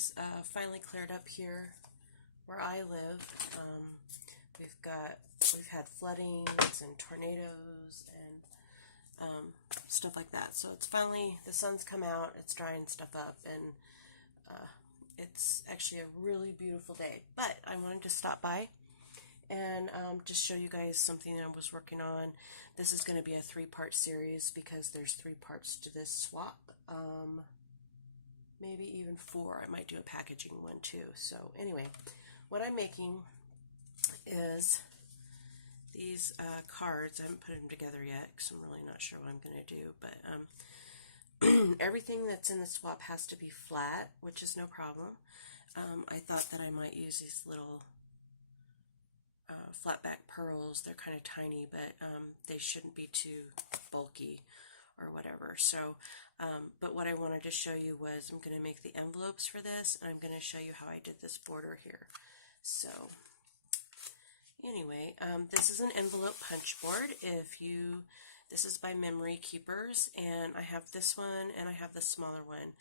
is finally cleared up here where I live. We've had floodings and tornadoes and stuff like that. So it's finally, the sun's come out, it's drying stuff up, and it's actually a really beautiful day. But I wanted to stop by and just show you guys something that I was working on. This is going to be a 3-part series because there's 3 parts to this swap. Maybe even 4. I might do a packaging one too. So anyway, what I'm making is these cards. I haven't put them together yet because I'm really not sure what I'm going to do. But everything that's in the swap has to be flat, which is no problem. I thought that I might use these little flat back pearls. They're kind of tiny, but they shouldn't be too bulky or whatever. So, but what I wanted to show you was I'm going to make the envelopes for this, and I'm going to show you how I did this border here. So anyway, this is an envelope punch board. This is by Memory Keepers, and I have this one and I have the smaller one.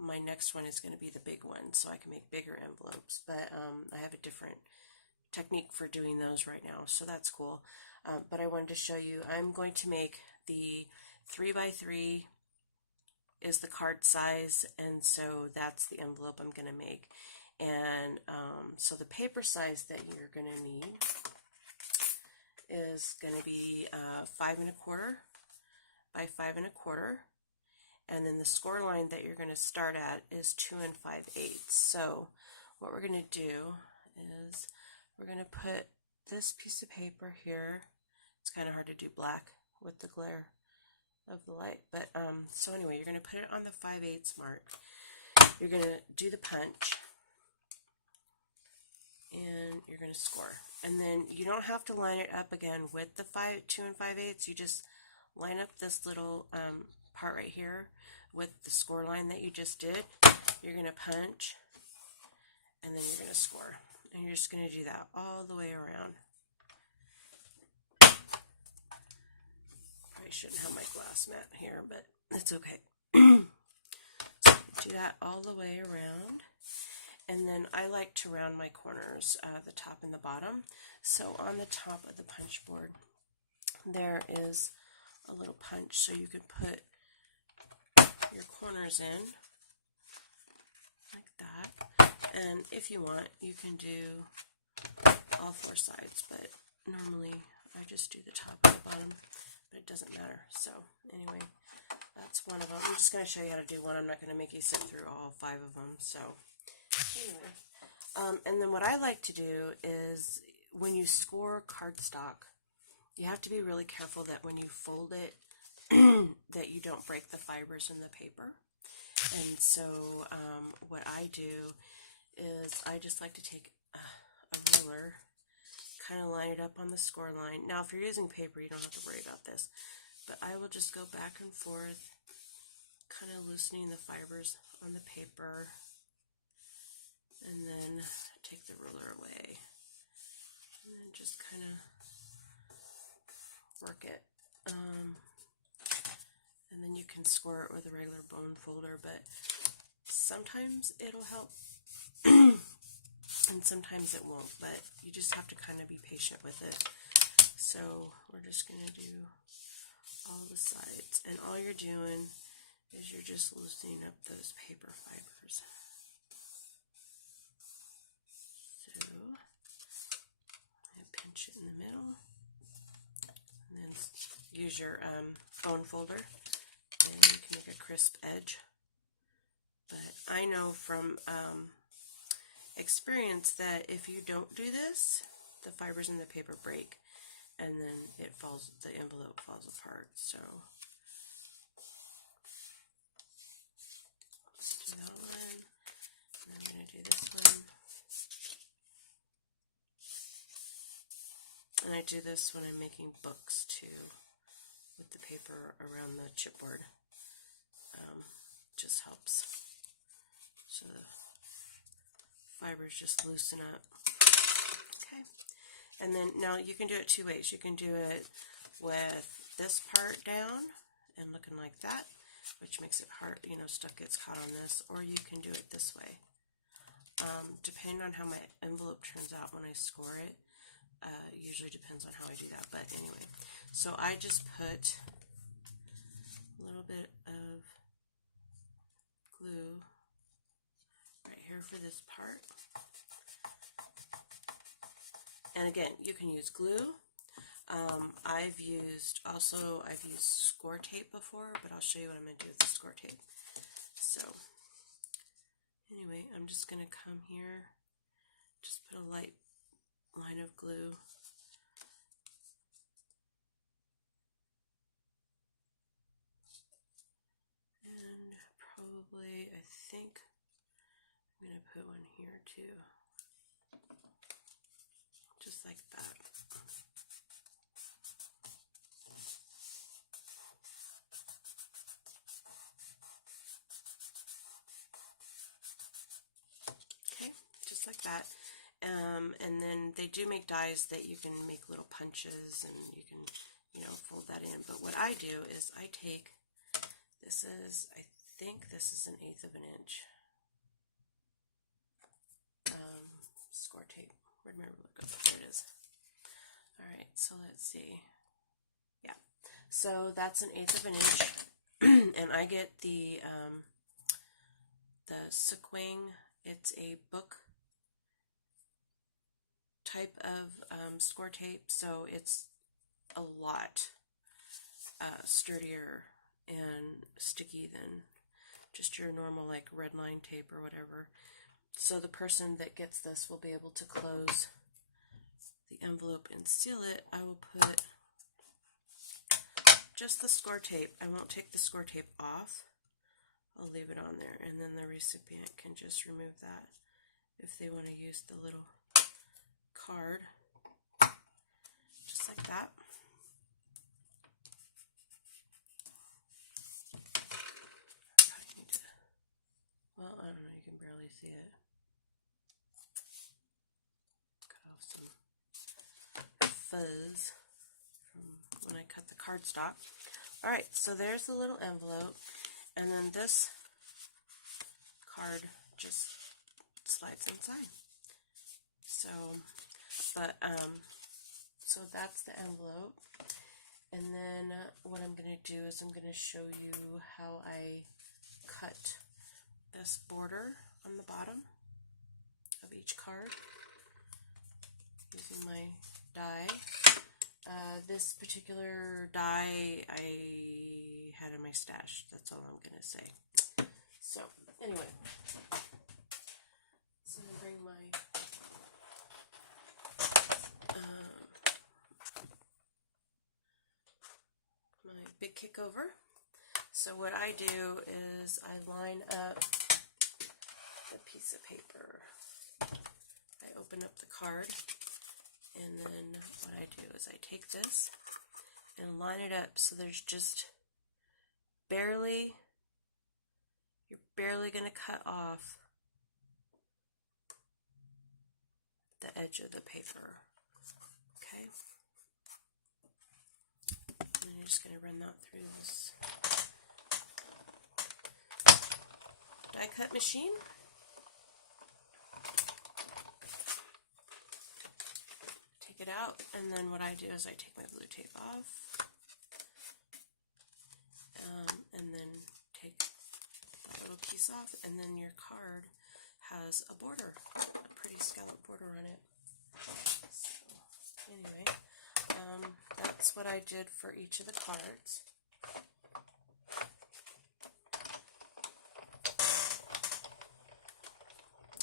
My next one is going to be the big one, so I can make bigger envelopes, but I have a different technique for doing those right now, so that's cool. But I wanted to show you, I'm going to make the 3x3 is the card size, and so that's the envelope I'm going to make. And so the paper size that you're going to need is going to be 5 1/4 by 5 1/4, and then the score line that you're going to start at is 2 5/8. So what we're going to do is we're going to put this piece of paper here. It's kind of hard to do black with the glare of the light, but so anyway, you're going to put it on the 5/8 mark. You're going to do the punch, and you're going to score. And then you don't have to line it up again with the 2 5/8. You just line up this little part right here with the score line that you just did. You're going to punch, and then you're going to score. And you're just going to do that all the way around. Probably shouldn't have my glass mat here, but it's okay. So do that all the way around. And then I like to round my corners, the top and the bottom. So on the top of the punch board, there is a little punch, so you can put your corners in like that. And if you want, you can do all 4 sides, but normally I just do the top and the bottom, but it doesn't matter. So anyway, that's one of them. I'm just going to show you how to do one. I'm not going to make you sit through all 5 of them. So anyway, and then what I like to do is when you score cardstock, you have to be really careful that when you fold it, that you don't break the fibers in the paper. And so what I do is I just like to take a ruler, kind of line it up on the score line. Now if you're using paper, you don't have to worry about this, but I will just go back and forth, kind of loosening the fibers on the paper, and then take the ruler away, and then just kind of work it. And then you can score it with a regular bone folder, but sometimes it'll help and sometimes it won't, but you just have to kind of be patient with it. So we're just going to do all the sides, and all you're doing is you're just loosening up those paper fibers. So I pinch it in the middle, and then use your bone folder, and you can make a crisp edge. But I know from experience that if you don't do this, the fibers in the paper break, and then the envelope falls apart. So let's do that one, and I'm going to do this one. And I do this when I'm making books too, with the paper around the chipboard. Just helps. So the fibers just loosen up. Okay. And then now you can do it 2 ways. You can do it with this part down and looking like that, which makes it hard, stuff gets caught on this, or you can do it this way. depending on how my envelope turns out when I score it, usually depends on how I do that. But anyway, so I just put a little bit of glue right here for this part. And again, you can use glue. I've used score tape before, but I'll show you what I'm going to do with the score tape. So anyway, I'm just going to come here, just put a light line of glue. And probably, I think I'm going to put one here too. Just like that. Okay, just like that. And then they do make dies that you can make little punches and you can, fold that in. But what I do is I take, I think this is 1/8 of an inch score tape. Where'd my ruler go? There it is. All right, so let's see. Yeah, so that's 1/8 of an inch, and I get the Sequing. It's a book type of score tape, so it's a lot sturdier and sticky than just your normal like red line tape or whatever. So the person that gets this will be able to close the envelope and seal it. I will put just the score tape. I won't take the score tape off. I'll leave it on there, and then the recipient can just remove that if they want to use the little card, just like that. Well, I don't know, you can barely see it. Cut off some fuzz from when I cut the cardstock. Alright, so there's the little envelope, and then this card just slides inside. So, so that's the envelope. And then what I'm going to do is I'm going to show you how I cut this border on the bottom of each card using my die. This particular die I had in my stash. That's all I'm going to say. So, anyway. So I'm going to bring my big kick over. So what I do is I line up the piece of paper. I open up the card, and then what I do is I take this and line it up so there's just barely, you're barely going to cut off the edge of the paper. Okay? And then you're just going to run that through this die cut machine. Take it out, and then what I do is I take my blue tape off, and then take that little piece off, and then your card has a border, a pretty scallop border on it. So anyway, that's what I did for each of the cards.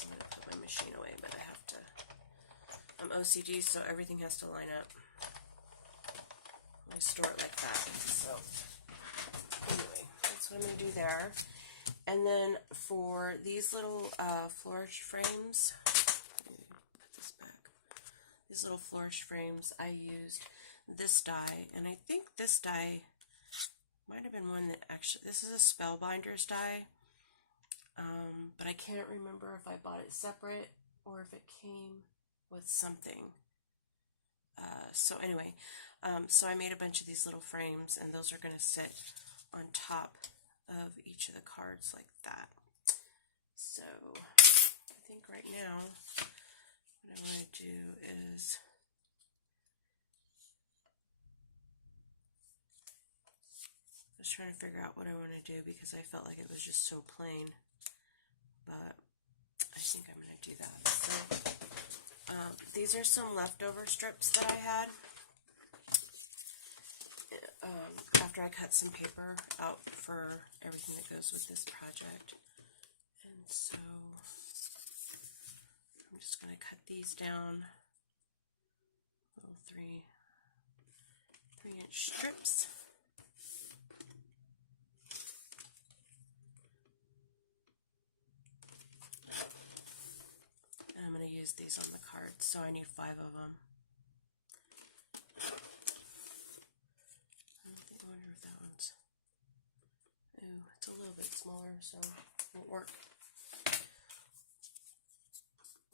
I'm going to put my machine away, but I have to, I'm OCD, so everything has to line up. I store it like that. So anyway, that's what I'm going to do there. And then for these little flourish frames, put this back. These little flourish frames, I used this die, and I think this die might have been one that actually, this is a Spellbinders die, but I can't remember if I bought it separate or if it came with something. So anyway, so I made a bunch of these little frames, and those are going to sit on top of each of the cards like that. So I think right now what I want to do is I was trying to figure out what I want to do because I felt like it was just so plain, but I think I'm going to do that. So these are some leftover strips that I had after I cut some paper out for everything that goes with this project. And so I'm just going to cut these down, little 3-inch strips. And I'm going to use these on the cards, so I need 5 of them. I wonder if that one's, ooh, it's a little bit smaller, so it won't work.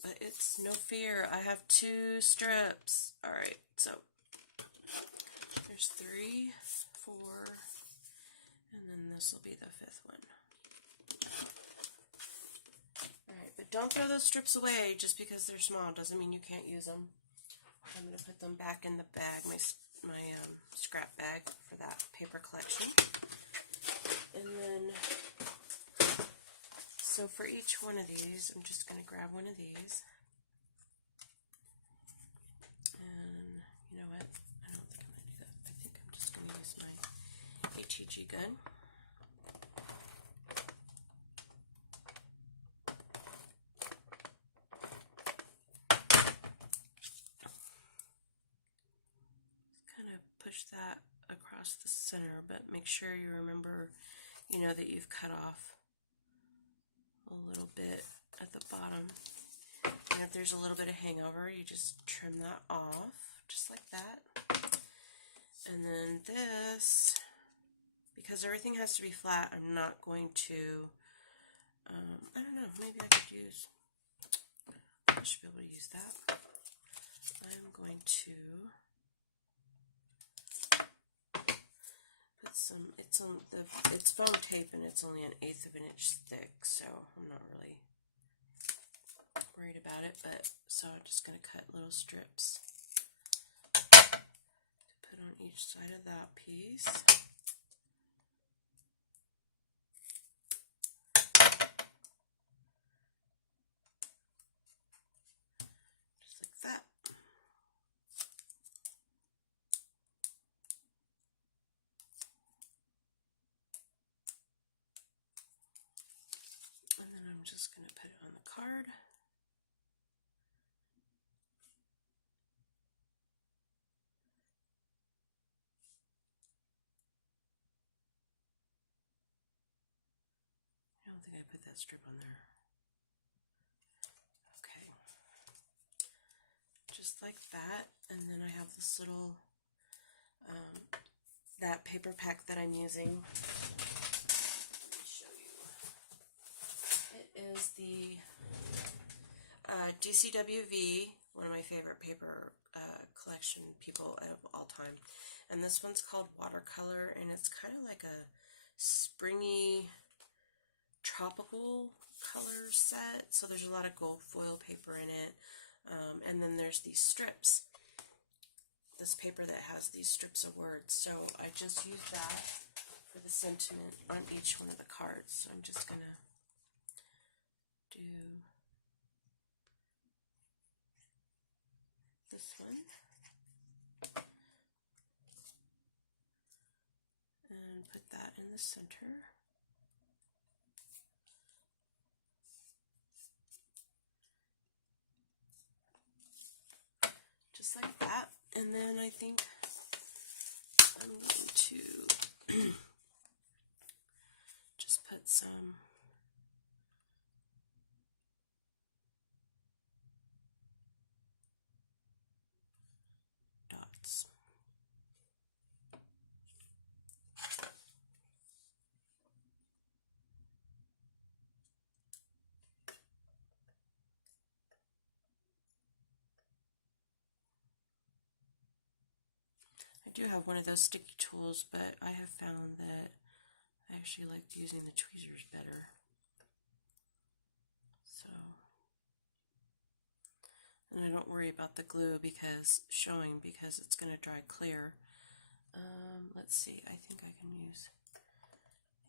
But it's no fear, I have 2 strips. Alright, so there's 3, 4, and then this will be the 5th one. Alright, but don't throw those strips away just because they're small. Doesn't mean you can't use them. I'm going to put them back in the bag, my scrap bag for that paper collection. And then, so for each one of these, I'm just going to grab one of these. And you know what? I don't think I'm going to do that. I think I'm just going to use my HEG gun. Push that across the center, but make sure you remember, you know, that you've cut off a little bit at the bottom. And if there's a little bit of hangover, you just trim that off, just like that. And then this, because everything has to be flat, I'm not going to, I don't know, maybe I could use, I should be able to use that. I'm going to it's foam tape and it's only 1/8 of an inch thick, so I'm not really worried about it. But so I'm just going to cut little strips to put on each side of that piece. Just like that. Just going to put it on the card. I don't think I put that strip on there. Okay. Just like that. And then I have this little, that paper pack that I'm using. Is the DCWV, one of my favorite paper collection people of all time. And this one's called Watercolor, and it's kind of like a springy tropical color set. So there's a lot of gold foil paper in it. And then there's these strips. This paper that has these strips of words. So I just use that for the sentiment on each one of the cards. So I'm just going to do this one and put that in the center. Just like that. And then I think I'm going to just put some dots. I do have one of those sticky tools, but I have found that I actually like using the tweezers better. So and I don't worry about the glue because it's going to dry clear. Let's see, I think I can use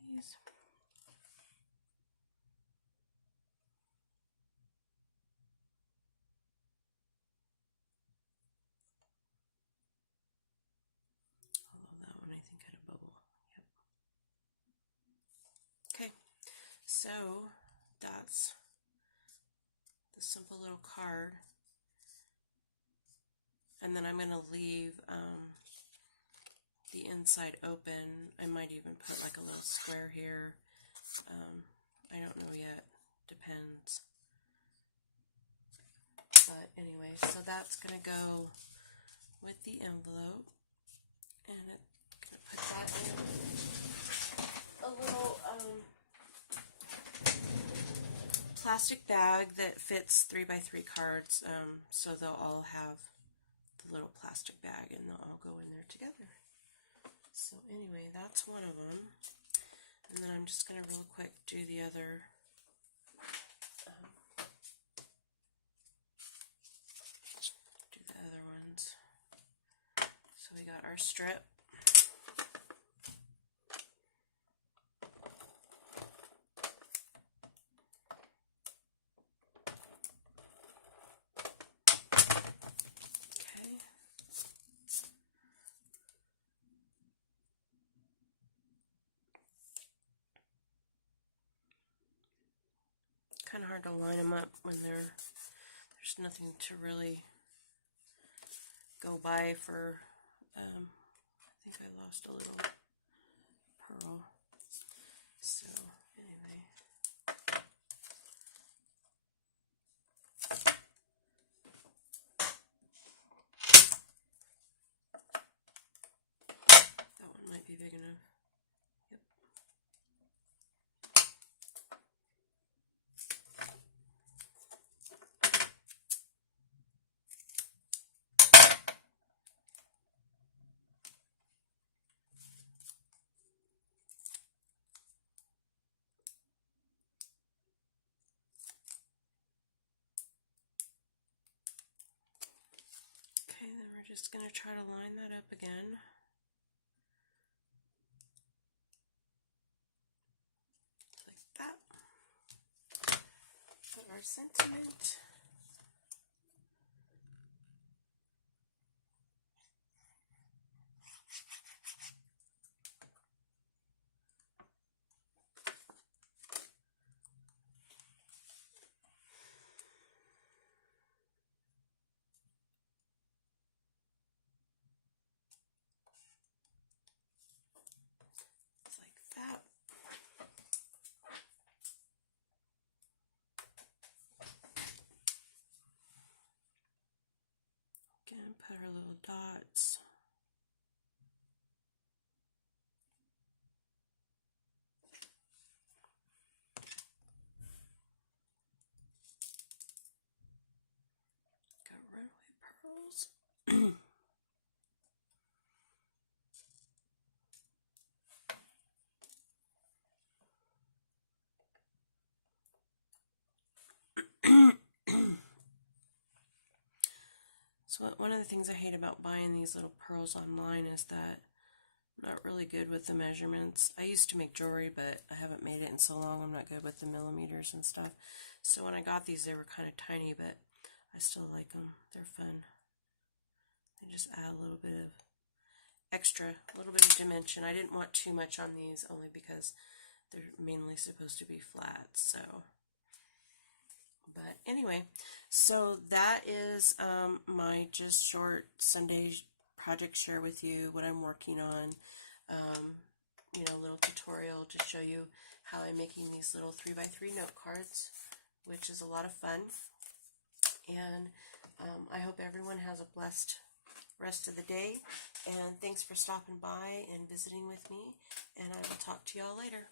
these. Although that one I think had a bubble. Yep. Okay, so that's the simple little card. And then I'm going to leave the inside open. I might even put like a little square here. I don't know yet. Depends. But anyway, so that's going to go with the envelope. And I'm going to put that in a little plastic bag that fits 3x3 cards. So they'll all have the little plastic bag and they'll all go in there together. So anyway, that's one of them. And then I'm just going to real quick do the other ones. So we got our strip. Okay. Kind of hard to line them up when there's nothing to really go by for, I think I lost a little pearl. So anyway. That one might be big enough. Yep. Okay, then we're just going to try to line that up again. Like that. Put our sentiment. Like that. Again, put our little dots. Got runaway pearls. So one of the things I hate about buying these little pearls online is that I'm not really good with the measurements. I used to make jewelry, but I haven't made it in so long. I'm not good with the millimeters and stuff. So when I got these, they were kind of tiny, but I still like them. They're fun. They just add a little bit of extra, a little bit of dimension. I didn't want too much on these only because they're mainly supposed to be flat, so. But anyway, so that is my just short Sunday project share with you, what I'm working on. You know, little tutorial to show you how I'm making these little 3x3 note cards, which is a lot of fun. And I hope everyone has a blessed rest of the day. And thanks for stopping by and visiting with me. And I will talk to y'all later.